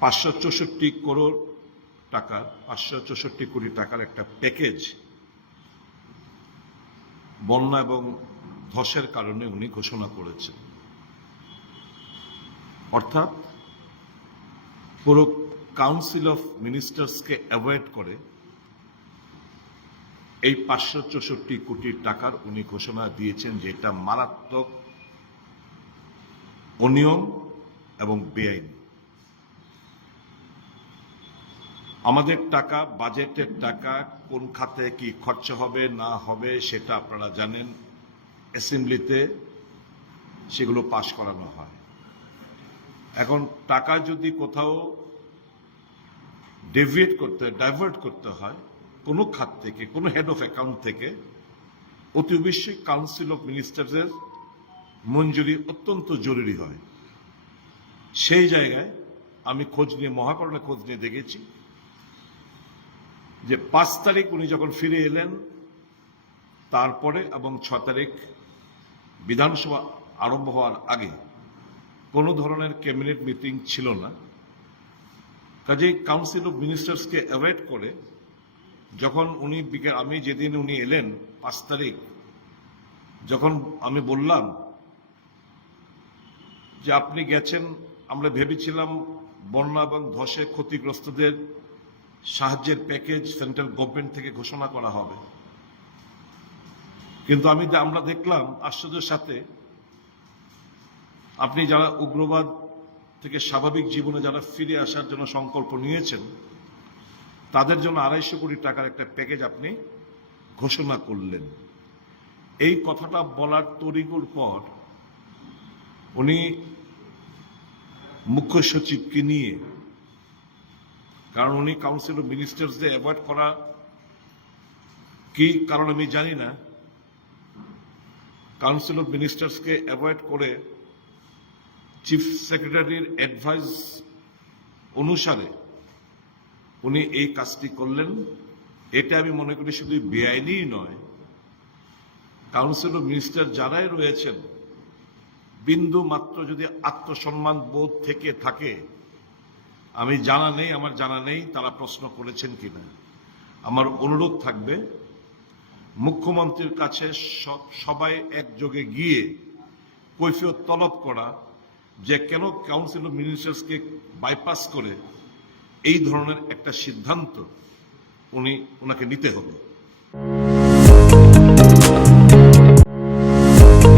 পাঁচশো চৌষট্টি করোড় টাকার পাঁচশো চৌষট্টি কোটি টাকার একটা প্যাকেজ বন্যা এবং ধসের কারণে উনি ঘোষণা করেছেন। অর্থাৎ পুরো কাউন্সিল অফ মিনিস্টার্সকে অ্যাভয়েড করে এই পাঁচশো চৌষট্টি কোটি টাকার উনি ঘোষণা দিয়েছেন যেটা মারাত্মক অনিয়ম এবং বেআইনি। আমাদের টাকা, বাজেটের টাকা, কোন খাতে কি খরচ হবে, না হবে, সেটা আপনারা জানেন। অ্যাসেম্বলিতে সেগুলো পাশ করানো হয়। এখন টাকা যদি কোথাও ডেভিয়েট করতে ডাইভার্ট করতে হয়, কোনো খাত থেকে, কোনো হেড অফ অ্যাকাউন্ট থেকে, অতি অবশ্যই কাউন্সিল অফ মিনিস্টারদের মঞ্জুরি অত্যন্ত জরুরি হয়। সেই জায়গায় আমি খোঁজ নিয়ে মহাকরণে খোঁজ নিয়ে দেখেছি। যে পাঁচ তারিখ উনি যখন ফিরে এলেন, তারপরে এবং ছ তারিখ বিধানসভা আরম্ভ হওয়ার আগে কোনো ধরনের ক্যাবিনেট মিটিং ছিল না। কাজেই কাউন্সিল অফ মিনিস্টার্সকে অ্যাভয়েড করে যখন উনি বিকে- আমি যেদিন উনি এলেন পাঁচ তারিখ, যখন আমি বললাম যে আপনি গেছেন, আমরা ভেবেছিলাম বন্যা এবং ধসে ক্ষতিগ্রস্তদের সাহায্যের প্যাকেজ সেন্ট্রাল গভর্নমেন্ট থেকে ঘোষণা করা হবে। কিন্তু আমি আমরা দেখলাম আশ্চর্যের সাথে, আপনি যারা উগ্রবাদ থেকে স্বাভাবিক জীবনে যারা ফিরে আসার জন্য সংকল্প নিয়েছেন, তাদের জন্য আড়াইশো কোটি টাকার একটা প্যাকেজ আপনি ঘোষণা করলেন। এই কথাটা বলার তরিগুর পর উনি মুখ্য সচিবকে নিয়ে কারণ উনি কাউন্সিল অফ মিনিস্টার্সদের অ্যাভয়েড করা কি কারণ আমি জানি না। কাউন্সিল অফ মিনিস্টার্সকে অ্যাভয়েড করে চিফ সেক্রেটারির অ্যাডভাইস অনুসারে উনি এই কাজটি করলেন। এটা আমি মনে করি শুধু বেআইনি নয় কাউন্সিল অফ মিনিস্টার যারাই রয়েছেন বিন্দু মাত্র যদি আত্মসম্মান বোধ থেকে থাকে আমি জানা নেই, আমার জানা নেই তারা প্রশ্ন করেছেন কিনা। আমার অনুরোধ থাকবে, মুখ্যমন্ত্রীর কাছে সবাই একযোগে গিয়ে কৈফিয়ত তলব করা যে কেন কাউন্সিল অফ মিনিস্টার্সকে বাইপাস করে এই ধরনের একটা সিদ্ধান্ত উনি ওনাকে নিতে হবে।